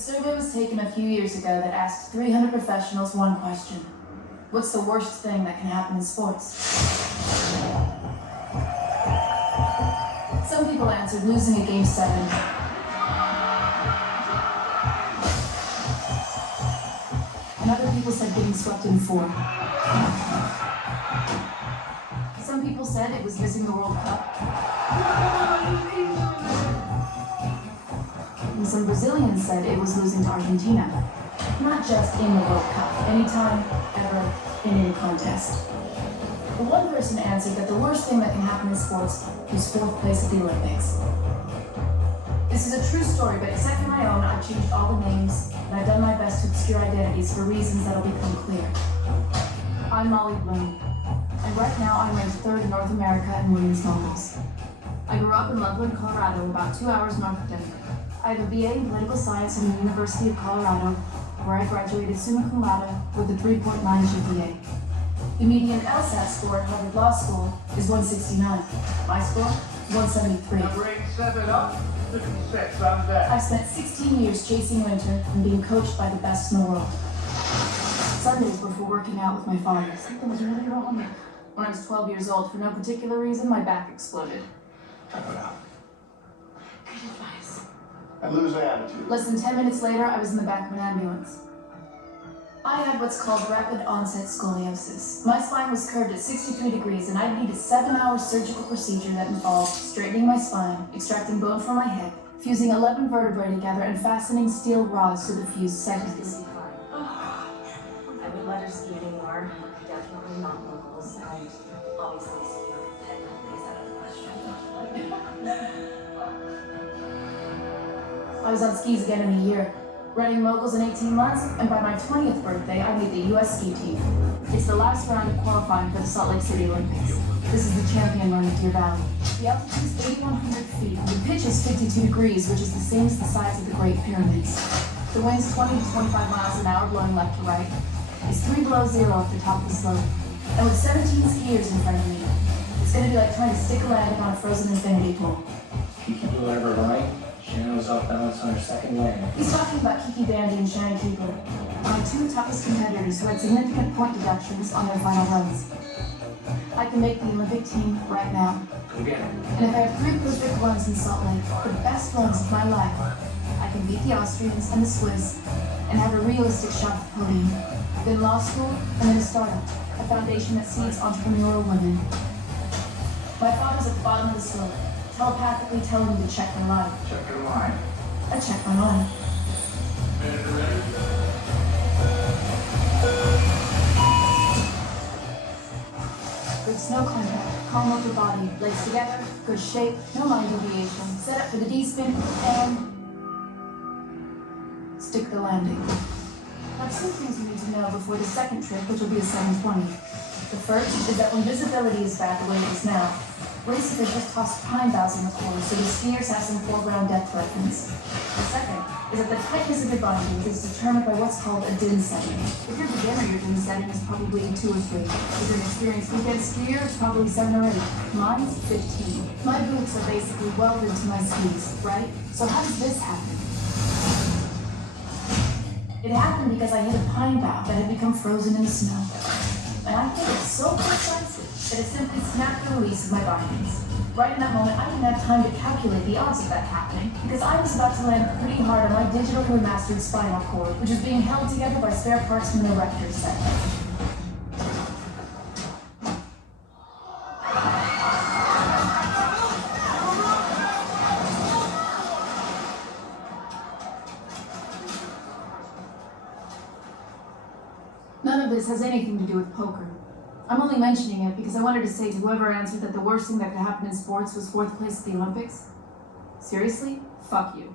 survey was taken a few years ago that asked 300 professionals one question. What's the worst thing that can happen in sports? Some people answered losing a Game 7. And other people said getting swept in 4. Some people said it was missing the World Cup. And some Brazilians said it was losing to Argentina. Not just in the World Cup, anytime, ever, in any contest. But one person answered that the worst thing that can happen in sports was 4th place at the Olympics. This is a true story, but except for my own, I've changed all the names, and I've done my best to obscure identities for reasons that'll become clear. I'm Molly Bloom, and right now I'm ranked 3rd in North America in women's moguls. I grew up in Loveland, Colorado, about 2 hours north of Denver. I have a BA in political science from the University of Colorado, where I graduated summa cum laude with a 3.9 GPA. The median LSAT score at Harvard Law School is 169. My score, 173. Number 87 up, 56 on deck. I've spent 16 years chasing winter and being coached by the best in the world. Sundays were for working out with my father. Something was really wrong. When I was 12 years old, for no particular reason, my back exploded. Cut it out. Good advice. And lose attitude. Less than 10 minutes later, I was in the back of an ambulance. I had what's called rapid onset scoliosis. My spine was curved at 63 degrees, and I needed a 7-hour surgical procedure that involved straightening my spine, extracting bone from my hip, fusing 11 vertebrae together, and fastening steel rods to the fused segments. I would let her ski anymore. Definitely not locals, and obviously ski with 10 days out of the question. I was on skis again in a year, running moguls in 18 months, and by my 20th birthday, I made the U.S. ski team. It's the last round of qualifying for the Salt Lake City Olympics. This is the champion run of Deer Valley. The altitude is 8,100 feet, and the pitch is 52 degrees, which is the same as the size of the Great Pyramids. The wind's 20 to 25 miles an hour, blowing left to right. It's 3 below zero at the top of the slope. And with 17 skiers in front of me, it's going to be like trying to stick a landing on a frozen infinity pool. Kiki blew ever right. Shannon was off balance on her second landing. He's talking about Kiki Bandy and Shannon Keeper, my 2 toughest competitors who had significant point deductions on their final runs. I can make the Olympic team right now. Go get it. And if I have 3 perfect runs in Salt Lake, the best runs of my life, I can beat the Austrians and the Swiss and have a realistic shot at the podium. Then law school, and then a startup, a foundation that seeds entrepreneurial women. My father's at the bottom of the slope, telepathically telling me to check my line. Check your line. I check my line. Good snow climber, calm upper body, legs together, good shape, no line deviation. Set up for the D-spin, and stick the landing. Now, 2 things you need to know before the second trick, which will be the 720. The first is that when visibility is bad the way it is now, race officials toss pine boughs in the corner so the skiers have some foreground depth reference. The second is that the tightness of your bindings is determined by what's called a DIN setting. If you're a beginner, your DIN setting is probably 2 or 3. If you're an experienced weekend skier, it's probably 7 or 8. Mine's 15. My boots are basically welded to my skis, right? So how does this happen? It happened because I hit a pine bough that had become frozen in the snow. And I hit it so precisely that it simply snapped the release of my bindings. Right in that moment, I didn't have time to calculate the odds of that happening, because I was about to land pretty hard on my digitally remastered spinal cord, which is being held together by spare parts from the erector set. None of this has anything to do with poker. I'm only mentioning it because I wanted to say to whoever answered that the worst thing that could happen in sports was 4th place at the Olympics, seriously, fuck you.